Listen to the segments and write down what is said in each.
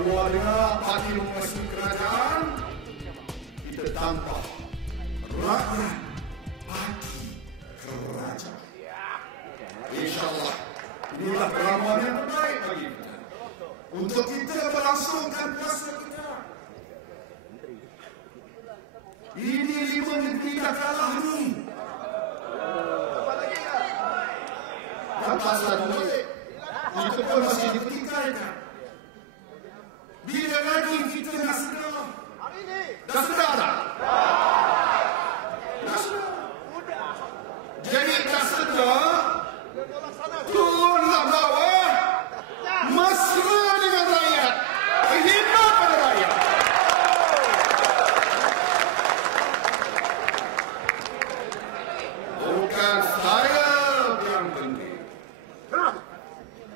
keluar dengan parti mengusung kerajaan, kita tambah rakyat parti kerajaan. InsyaAllah, inilah peramuan yang terbaik bagi kita untuk kita melangsungkan kuasa kita. Ini 5 negeri dah kalah ni. Dapat satu balik. Itu pun masih dipertikaikan. Bila lagi kita nak sedar? Dah sedar tak? Dah sedar. Jadi dah sedar, turunlah bawah, mesra dengan rakyat, berkhidmat pada rakyat. Bukan saya yang penting.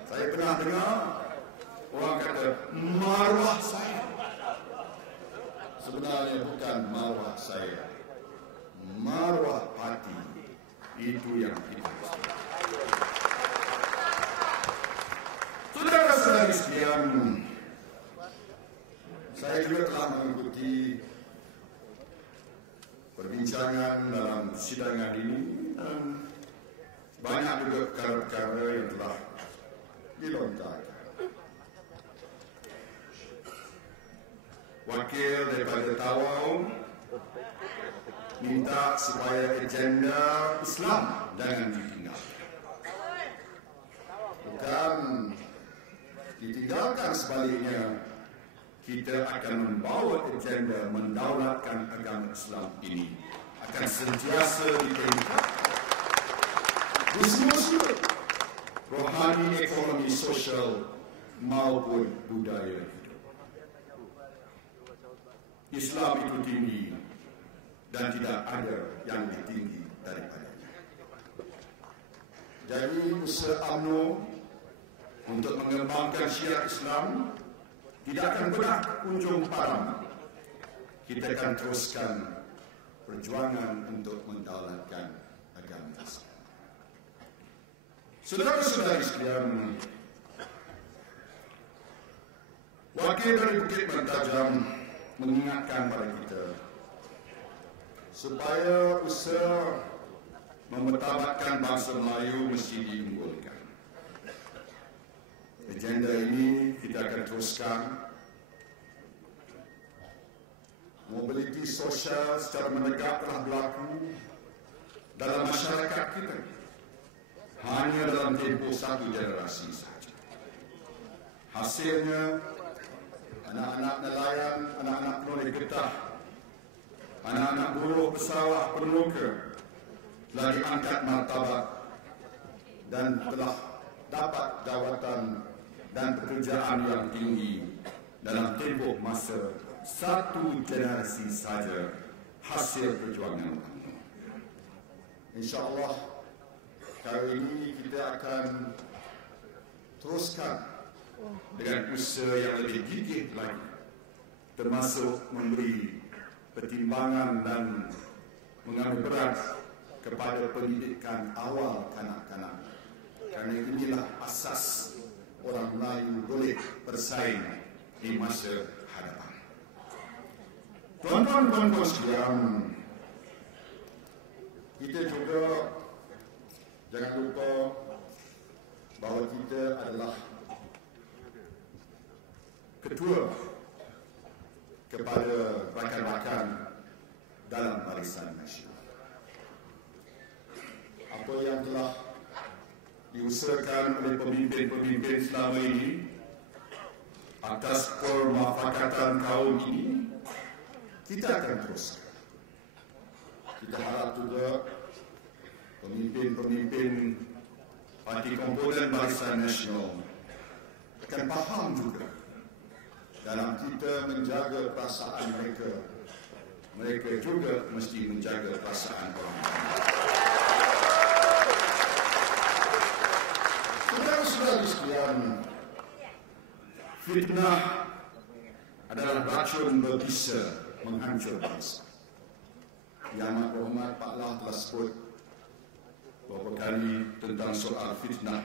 Saya pernah dengar orang kata maruah saya. Sebenarnya bukan maruah saya, maruah parti. Itu yang kita cari. Saudara-saudari sekalian, saya juga telah mengikuti perbincangan dalam sidangan ini dan banyak juga perkara-perkara yang telah dilontarkan. Wakil daripada Tawau minta supaya agenda Islam jangan ditinggalkan. Bukan ditinggalkan, sebaliknya kita akan membawa agenda mendaulatkan agama Islam ini akan sentiasa ditingkatkan di semua sudut rohani, ekonomi, sosial maupun budaya hidup. Islam itu tinggi dan tidak ada yang lebih tinggi daripadanya. Jadi usaha UMNO untuk mengembangkan syiar Islam tidak akan pernah kunjung padam. Kita akan teruskan perjuangan untuk mendaulatkan agama Islam. Saudara-saudari sekalian, wakil dari Bukit Mentajam mengingatkan pada kita supaya usaha mempertabatkan bangsa Melayu mesti diunggulkan. Agenda ini kita akan teruskan. Mobiliti sosial secara menegak telah berlaku dalam masyarakat kita hanya dalam tempoh satu generasi sahaja. Hasilnya, anak-anak nelayan, anak-anak penoleh getah, anak-anak buruh pesawah penuka telah diangkat martabat dan telah dapat jawatan dan pekerjaan yang tinggi dalam tempoh masa satu generasi saja hasil perjuangan. InsyaAllah kali ini kita akan teruskan dengan usaha yang lebih gigih lagi, termasuk memberi pertimbangan dan mengambil berat kepada pendidikan awal kanak-kanak, kerana inilah asas orang Melayu boleh bersaing di masa hadapan. Tuan-tuan dan puan sekalian, kita juga jangan lupa bahawa kita adalah ketua kepada rakan-rakan dalam Barisan Nasional. Apa yang telah diusahakan oleh pemimpin-pemimpin selama ini atas permufakatan kaum ini, kita akan teruskan. Kita harap juga pemimpin-pemimpin parti komponen Barisan Nasional akan faham juga dalam kita menjaga perasaan mereka, mereka juga mesti menjaga perasaan orang lain. Saudara-saudari sekalian, fitnah adalah racun berbisa menghancur bangsa. Yang Amat Berhormat Pak Lah telah sebut beberapa kali tentang soal fitnah.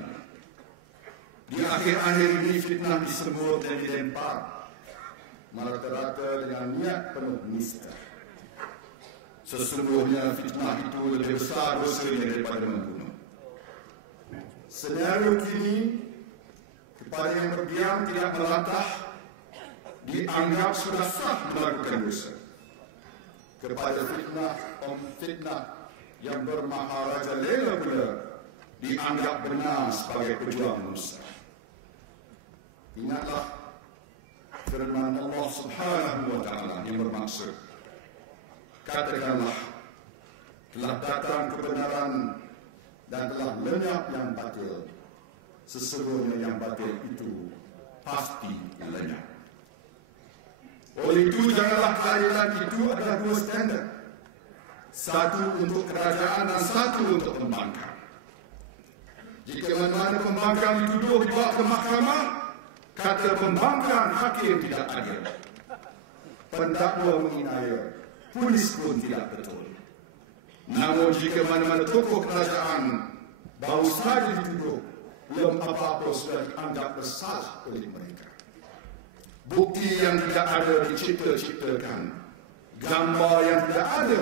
Di akhir-akhir ini fitnah disebut dan dilempar merata-rata dengan niat penuh nista. Sesungguhnya fitnah itu lebih besar dosanya daripada membunuh. Senario kini, kepada yang berdiam tidak melantah dianggap sudah sah melakukan dosa. Kepada fitnah yang bermaharaja lela pula dianggap benar sebagai pejuang Musa. Ingatlah firman Allah Subhanahu wa Ta'ala yang bermaksud, katakanlah, telah datang kebenaran dan telah lenyap yang batil. Sesungguhnya yang batil itu pasti lenyap. Oleh itu, janganlah keadilan itu ada dua standar. Satu untuk kerajaan dan satu untuk pembangkang. Jika mana-mana pembangkang dituduh dibawa ke mahkamah, kata pembangkang hakim tidak adil. Pendakwa menginaya, polis pun tidak betul. Namun jika mana-mana tokoh kerajaan baru saja dituduh, belum apa-apa sudah dianggap bersalah oleh mereka. Bukti yang tidak ada dicipta-ciptakan, gambar yang tidak ada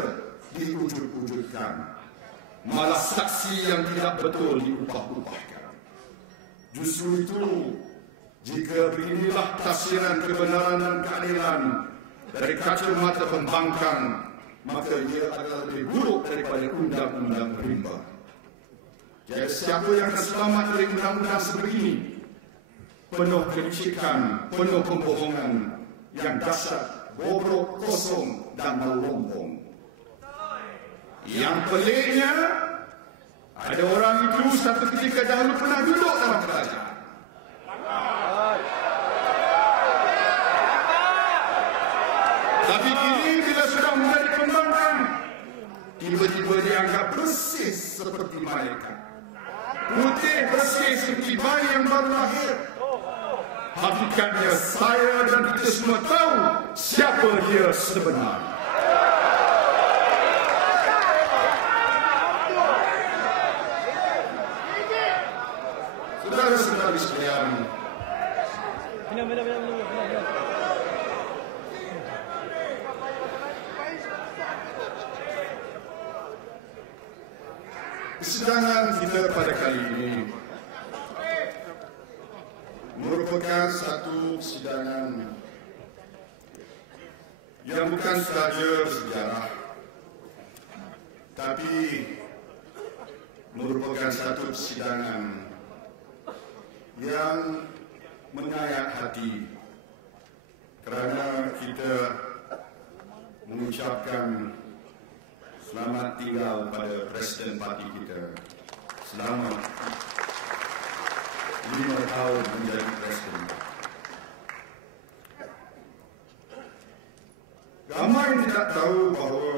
diwujud-wujudkan, malah saksi yang tidak betul diubah-ubahkan. Justru itu, jika beginilah tafsiran kebenaran dan keadilan dari kacamata pembangkang, maka ia adalah lebih buruk daripada undang-undang rimba. Jadi siapa yang akan selamat dari undang-undang sebegini, penuh kelicikan, penuh pembohongan yang dahsyat, bobrok, kosong dan melompong. Yang peliknya, ada orang itu satu ketika dahulu pernah duduk dalam kerajaan. Tapi kini bila sudah menjadi pembangkang, tiba-tiba dianggap bersih seperti malaikat, putih bersih seperti bayi yang baru lahir. Hakikatnya saya dan kita semua tahu siapa dia sebenarnya. Saudara-saudari sekalian, persidangan kita pada kali ini merupakan satu persidangan yang bukan sahaja bersejarah, tapi merupakan satu persidangan yang mengayat hati, kerana kita mengucapkan selamat tinggal pada Presiden Parti kita selama 5 tahun menjadi Presiden. Ramai yang tidak tahu bahawa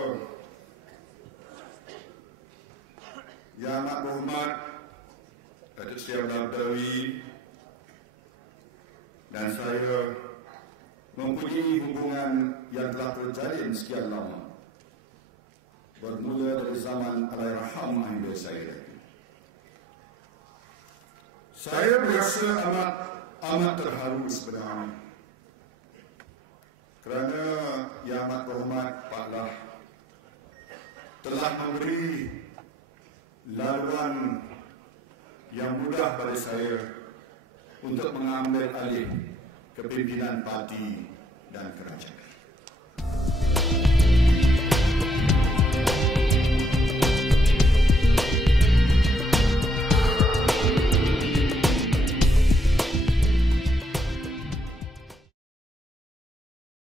Yang Amat Berhormat Datuk Seri Abdul Badawi dan saya mempunyai hubungan yang telah terjalin sekian lama, bermula dari zaman Allahyarham ayah saya. Saya berasa amat terharu sebenarnya, kerana Yang Amat Berhormat Pak Lah telah memberi laluan yang mudah pada saya untuk mengambil alih kepimpinan parti dan kerajaan.